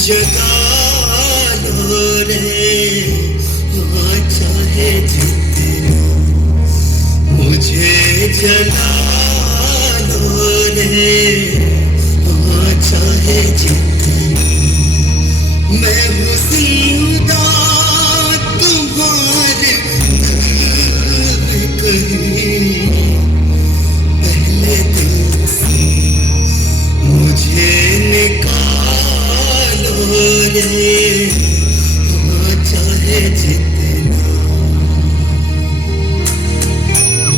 जगा लो रे चाहे जितना मुझे जला लो रे चाहे जितना मैं हूँ जिंदा तुम्हारे कहीं पहले दिन से मुझे निकालो रे चाहे जितना।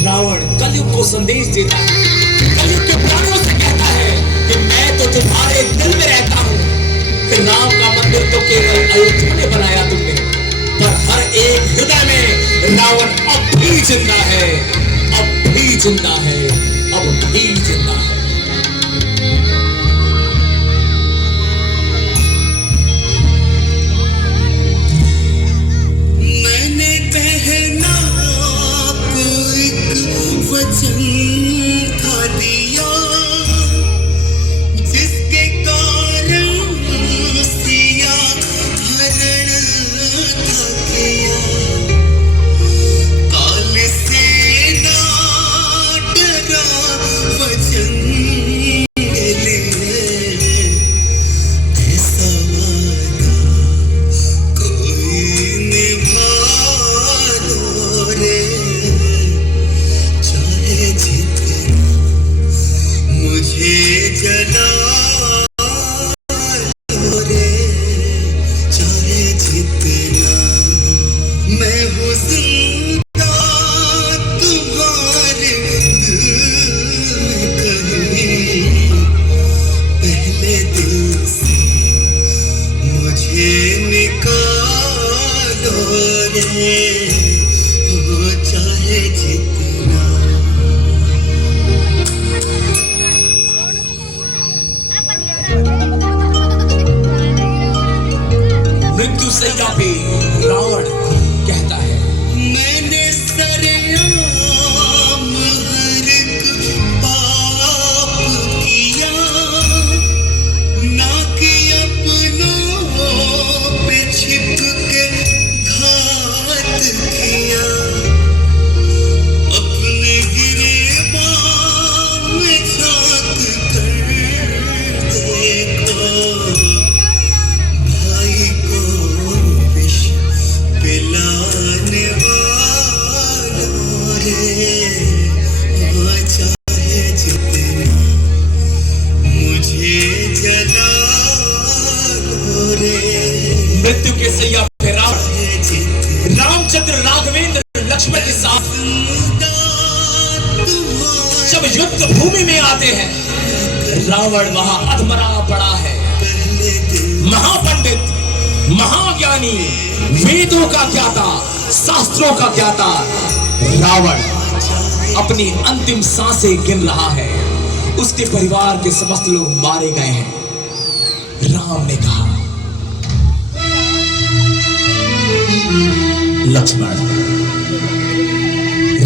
रावण कलयुग को संदेश देता है, कलयुग के प्राणों से कहता है कि मैं तो तुम्हारे दिल में रहता हूँ। राम का मंदिर तो केवल अयोध्या में बनाया तुमने, पर हर एक हृदय में रावण अब भी जिंदा है, अब भी जिंदा है, अब भी जिंदा है। मैंने पहना कोई वचन था दिया जिसके कारण सिया हरण था किया। काल से ना डरा वचन के लिए ऐसा वादा कोई निभा लो रे चाहे जितना मुझे जला लो रे चाहे जितना मैं हूँ जिंदा तुम्हारे दिल में कहीं पहले दिल से मुझे निकालो रे चाहे जितना। मृत्यु सैया पे रावण कहता है, मैंने सरेआम हर एक पाप किया ना कि अपनों पे छिप के घात किया। अपने गिरेबान में झांक कर देखो भाई को विष पिलाने वालों रे चाहे जितना मुझे जला लो रे मृत्यु के सैया पे रावण चाहे जितना रामचंद्र राघवेंद्र लक्ष्मण के साथ जब युद्ध भूमि में आते हैं, रावण वहां अधमरा पड़ा है। महापंडित, महाज्ञानी, वेदों का ज्ञाता, शास्त्रों का ज्ञाता रावण अपनी अंतिम सांसें गिन रहा है। उसके परिवार के समस्त लोग मारे गए हैं। राम ने कहा, लक्ष्मण,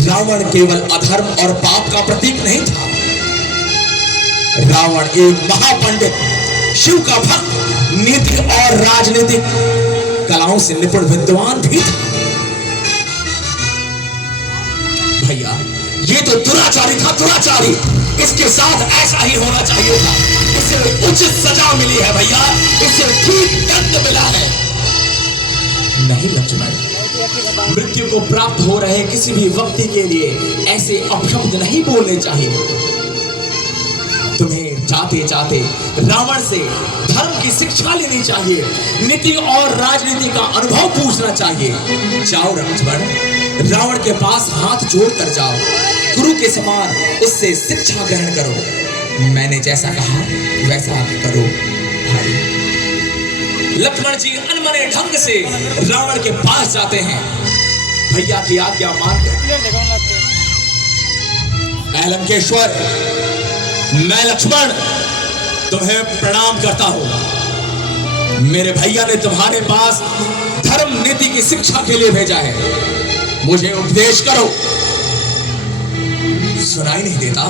रावण केवल अधर्म और पाप का प्रतीक नहीं था। रावण एक महापंडित, शिव का भक्त, नीति और राजनीतिक कलाओं से निपुण विद्वान भी था। भैया, ये तो दुराचारी था, दुराचारी। इसके साथ ऐसा ही होना चाहिए था। इसे उचित सजा मिली है भैया, इसे ठीक दंड मिला है। नहीं लक्ष्मण, मृत्यु को प्राप्त हो रहे किसी भी व्यक्ति के लिए ऐसे अपशब्द नहीं बोलने चाहिए। तुम्हें जाते जाते रावण से धर्म की शिक्षा लेनी चाहिए, नीति और राजनीति का अनुभव पूछना चाहिए। जाओ लक्ष्मण, रावण के पास हाथ जोड़ कर जाओ, गुरु के समान उससे शिक्षा ग्रहण करो। मैंने जैसा कहा वैसा करो भाई। लक्ष्मण जी अनमने ढंग से रावण के पास जाते हैं। भैया की आज्ञा मानकर, लंकेश्वर, मैं लक्ष्मण तुम्हें प्रणाम करता हूं। मेरे भैया ने तुम्हारे पास धर्म नीति की शिक्षा के लिए भेजा है। मुझे उपदेश करो। सुनाई नहीं देता?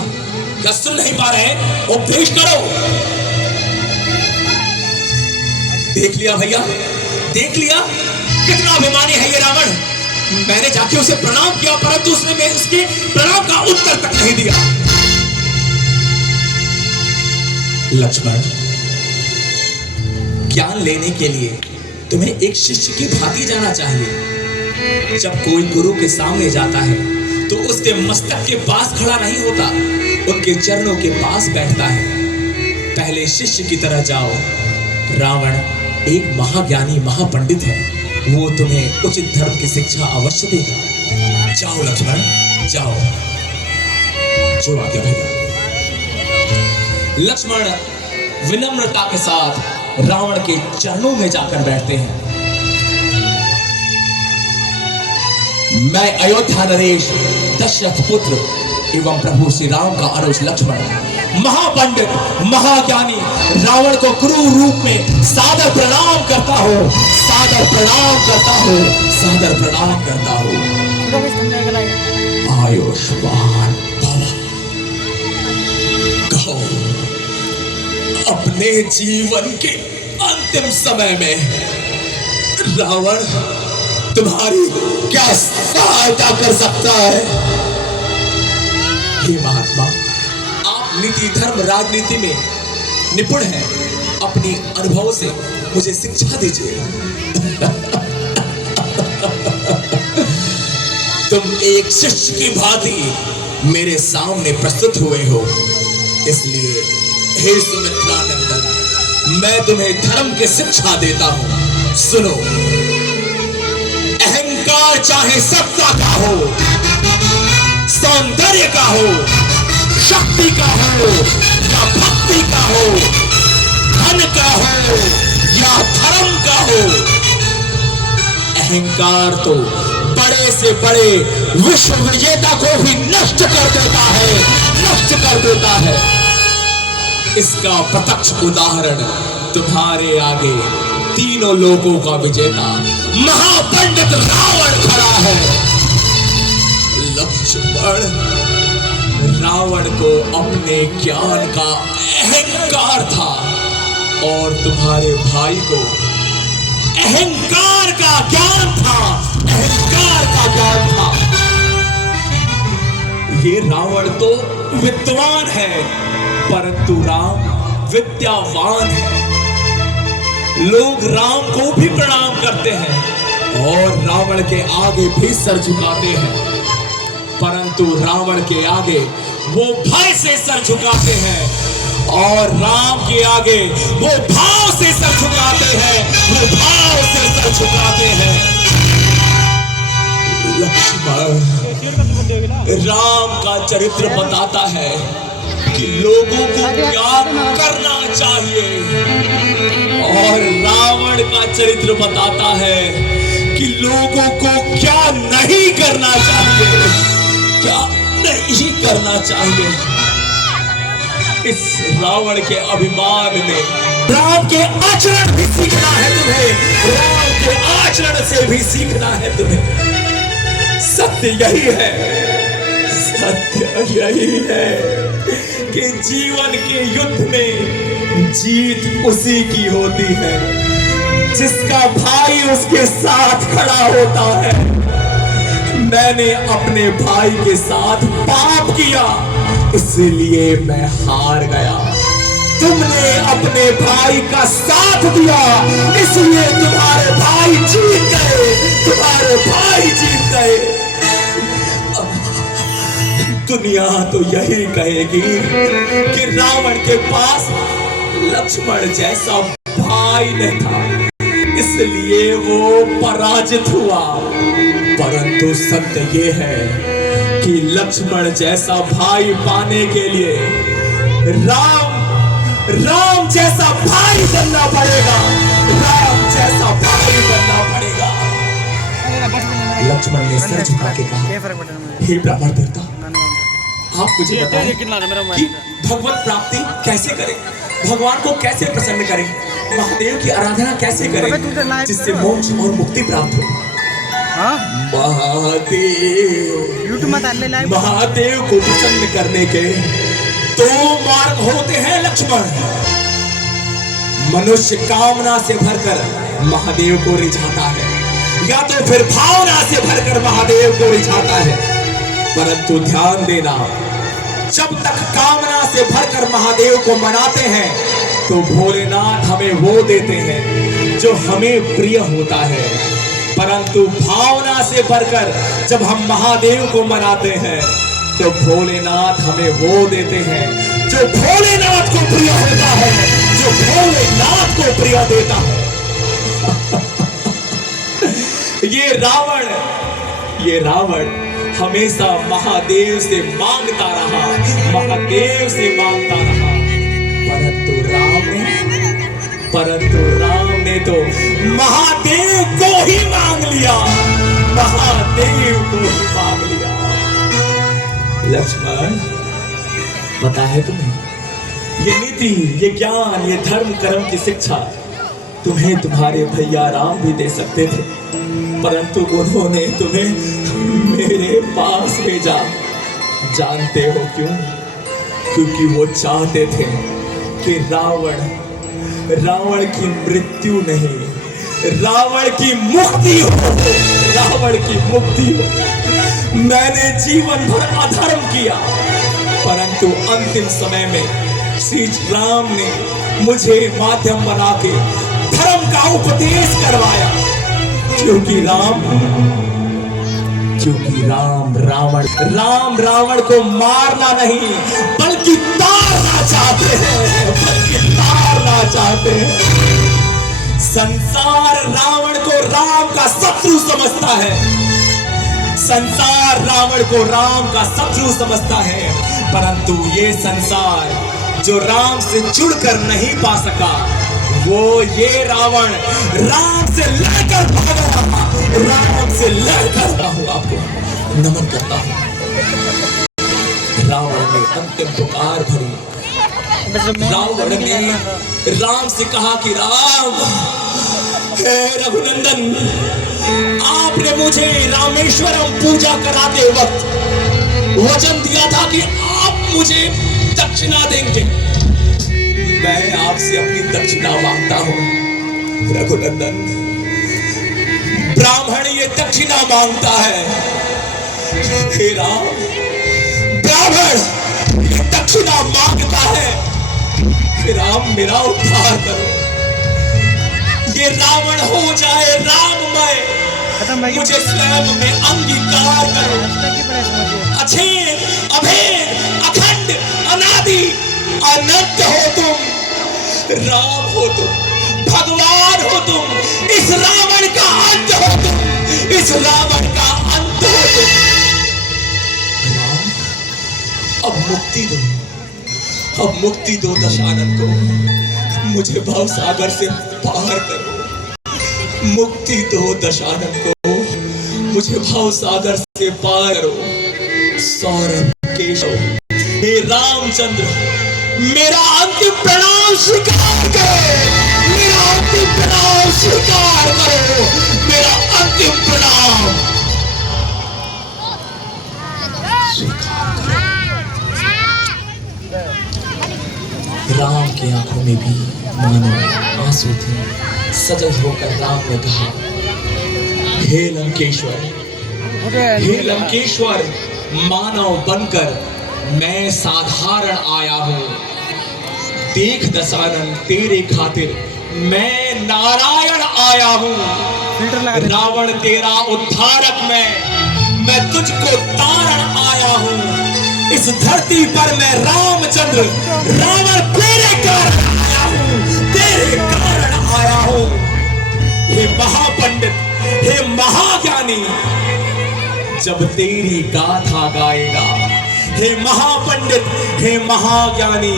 क्या सुन नहीं पा रहे? उपदेश करो। देख लिया भैया, देख लिया कितना अभिमानी है ये रावण। मैंने जाके उसे प्रणाम किया परंतु उसने मैं उसके प्रणाम का उत्तर तक नहीं दिया। लक्ष्मण, ज्ञान लेने के लिए तुम्हें एक शिष्य की भांति जाना चाहिए। जब कोई गुरु के सामने जाता है तो उसके मस्तक के पास खड़ा नहीं होता, उनके चरणों के पास बैठता है। पहले शिष्य की तरह जाओ। रावण एक महाज्ञानी महापंडित है, वो तुम्हें उचित धर्म की शिक्षा अवश्य देगा। जाओ लक्ष्मण, जाओ। जो आज्ञा भैया। लक्ष्मण विनम्रता के साथ रावण के चरणों में जाकर बैठते हैं। मैं अयोध्या नरेश दशरथ पुत्र एवं प्रभु श्री राम का अनुज लक्ष्मण, महापंडित महाज्ञानी रावण को गुरु रूप में सादर प्रणाम करता हूँ, सादर प्रणाम करता हूँ, सादर प्रणाम करता हूँ। आयुष्मान भव। कहो, अपने जीवन के अंतिम समय में रावण तुम्हारी क्या सहायता कर सकता है? हे महात्मा, आप नीति धर्म राजनीति में निपुण हैं, अपनी अनुभव से मुझे शिक्षा दीजिए। तुम एक शिष्य की भांति मेरे सामने प्रस्तुत हुए हो, इसलिए हे सुमित्रानंदन, मैं तुम्हें धर्म की शिक्षा देता हूं। सुनो, अहंकार चाहे सत्ता का हो, सौंदर्य का हो, शक्ति का हो या भक्ति का हो, धन का हो या धर्म का हो, अहंकार तो बड़े से बड़े विश्व विजेता को भी नष्ट कर देता है, नष्ट कर देता है। इसका प्रत्यक्ष उदाहरण तुम्हारे आगे तीनों लोकों का विजेता महापंडित रावण खड़ा है। लक्ष्मण, रावण को अपने ज्ञान का अहंकार था और तुम्हारे भाई को अहंकार का ज्ञान था, अहंकार का ज्ञान था। ये रावण तो विद्वान है परंतु राम विद्यावान है। लोग राम को भी प्रणाम करते हैं और रावण के आगे भी सर झुकाते हैं, परंतु रावण के आगे वो भय से सर झुकाते हैं और राम के आगे वो भाव से सर झुकाते हैं, वो भाव से सर झुकाते हैं। लक्ष्मण, राम का चरित्र बताता है कि लोगों को क्या करना चाहिए और रावण का चरित्र बताता है कि लोगों को क्या नहीं करना चाहिए, क्या नहीं करना चाहिए। इस रावण के अभिमान में राम के आचरण भी सीखना है तुम्हें, राम के आचरण से भी सीखना है तुम्हें। सत्य यही है, सत्य यही है कि जीवन के युद्ध में जीत उसी की होती है जिसका भाई उसके साथ खड़ा होता है। मैंने अपने भाई के साथ पाप किया इसलिए मैं हार गया, तुमने अपने भाई का साथ दिया इसलिए तुम्हारे भाई जीत गए, तुम्हारे भाई जीत गए। दुनिया तो यही कहेगी कि रावण के पास लक्ष्मण जैसा भाई नहीं था इसलिए वो पराजित हुआ, परंतु सत्य ये है कि लक्ष्मण जैसा भाई पाने के लिए राम जैसा भाई बनना पड़ेगा, राम जैसा भाई बनना पड़ेगा। लक्ष्मण ने सर झुका के कहा, हे ब्राह्मण देवता, आप मुझे बताएं कि भगवत प्राप्ति कैसे करें, भगवान को कैसे प्रसन्न करें, महादेव की आराधना कैसे करें जिससे मोक्ष और मुक्ति प्राप्त हो। महादेव को प्रसन्न करने के दो मार्ग होते हैं लक्ष्मण। मनुष्य कामना से भरकर महादेव को रिझाता है, या तो फिर भावना से भरकर महादेव को रिझाता है। परंतु ध्यान देना, जब तक कामना से भरकर महादेव को मनाते हैं तो भोलेनाथ हमें वो देते हैं जो हमें प्रिय होता है। परंतु भावना से भरकर जब हम महादेव को मनाते हैं तो भोलेनाथ हमें वो देते हैं जो भोलेनाथ को प्रिय होता है, जो भोलेनाथ को प्रिय देता है। ये रावण हमेशा महादेव से मांगता रहा, महादेव से मांगता रहा। परंतु राम ने तो महादेव को ही मांग लिया, महादेव को ही मांग लिया। लक्ष्मण, पता है तुम्हें, ये नीति, ये ज्ञान, ये धर्म कर्म की शिक्षा तुम्हें तुम्हारे भैया राम भी दे सकते थे, परंतु उन्होंने तुम्हें मेरे पास भेजा। जानते हो क्यों? क्योंकि वो चाहते थे कि रावण की मृत्यु नहीं, रावण की मुक्ति हो, रावण की मुक्ति हो। मैंने जीवन भर अधर्म किया, परंतु अंतिम समय में श्री राम ने मुझे माध्यम बना के धर्म का उपदेश करवाया। क्योंकि राम रावण को मारना नहीं बल्कि तारना चाहते हैं, बल्कि तारना चाहते हैं। संसार रावण को राम का शत्रु समझता है, संसार रावण को राम का शत्रु समझता है, परंतु ये संसार जो राम से जुड़कर नहीं पा सका, वो ये रावण राम से लड़कर भागा, राम से लड़कर आपको नमन करता हूं। रावण ने अंतिम पुकार भरी। रावण ने राम से कहा कि राम, हे रघुनंदन, आपने मुझे रामेश्वरम पूजा कराते वक्त वचन दिया था कि आप मुझे दक्षिणा देंगे। मैं आपसे अपनी दक्षिणा मांगता हूं। रघुनंदन, ब्राह्मण ये दक्षिणा मांगता है। हे राम, ब्राह्मण ये दक्षिणा मांगता है। हे राम, मेरा उद्धार करो। ये रावण हो जाए राममय, मुझे स्वयं में अंगीकार करो। अछेद, अभेद, अखंड, अनादि, अनंत हो तुम, राम हो तुम, भगवान हो तुम, इस रावण का अंत हो तुम, इस रावण का अंत हो तुम। राम, अब मुक्ति दो, अब मुक्ति दो दशानन को, मुझे भव सागर से पार करो। मुक्ति दो दशानन को, मुझे भव सागर से पार करो। सौरभ, केशव, हे रामचंद्र, मेरा अंतिम प्रणाम स्वीकार करो, मेरा अंतिम प्रणाम स्वीकार करो, मेरा अंतिम प्रणाम स्वीकार करो। राम की आंखों में भी मानो आंसू थे। सजग होकर राम ने कहा, हे लंकेश्वर, हे लंकेश्वर, मानव बनकर मैं साधारण आया हूं। देख दशानन, तेरे खातिर मैं नारायण आया हूं। रावण तेरा उद्धारक मैं तुझको तारण आया हूं। इस धरती पर मैं रामचंद्र, रावण तेरे कारण आया हूं, तेरे कारण आया हूं। हे महापंडित, हे महाज्ञानी, जब तेरी गाथा गाएगा, हे महापंडित, हे महाज्ञानी,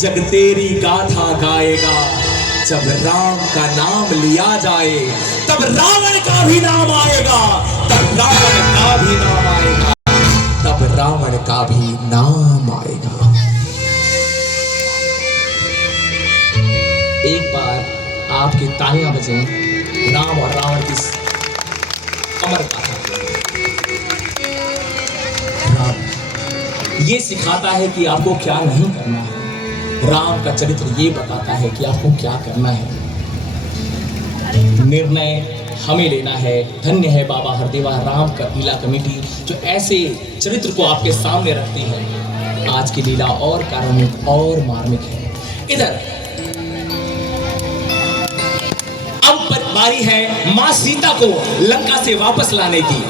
जब तेरी गाथा गाएगा, जब राम का नाम लिया जाए, तब रावण का भी नाम आएगा, तब रावण का भी नाम आएगा, तब रावण का भी नाम आएगा। एक बार आपकी तालियां बजें, राम और रावण की अमर कथा। राम ये सिखाता है कि आपको क्या नहीं करना है। राम का चरित्र ये बताता है कि आपको क्या करना है। निर्णय हमें लेना है। धन्य है बाबा हरदेवा राम का लीला कमेटी जो ऐसे चरित्र को आपके सामने रखती है। आज की लीला और कारुणिक और मार्मिक है। इधर अब बारी है मां सीता को लंका से वापस लाने की।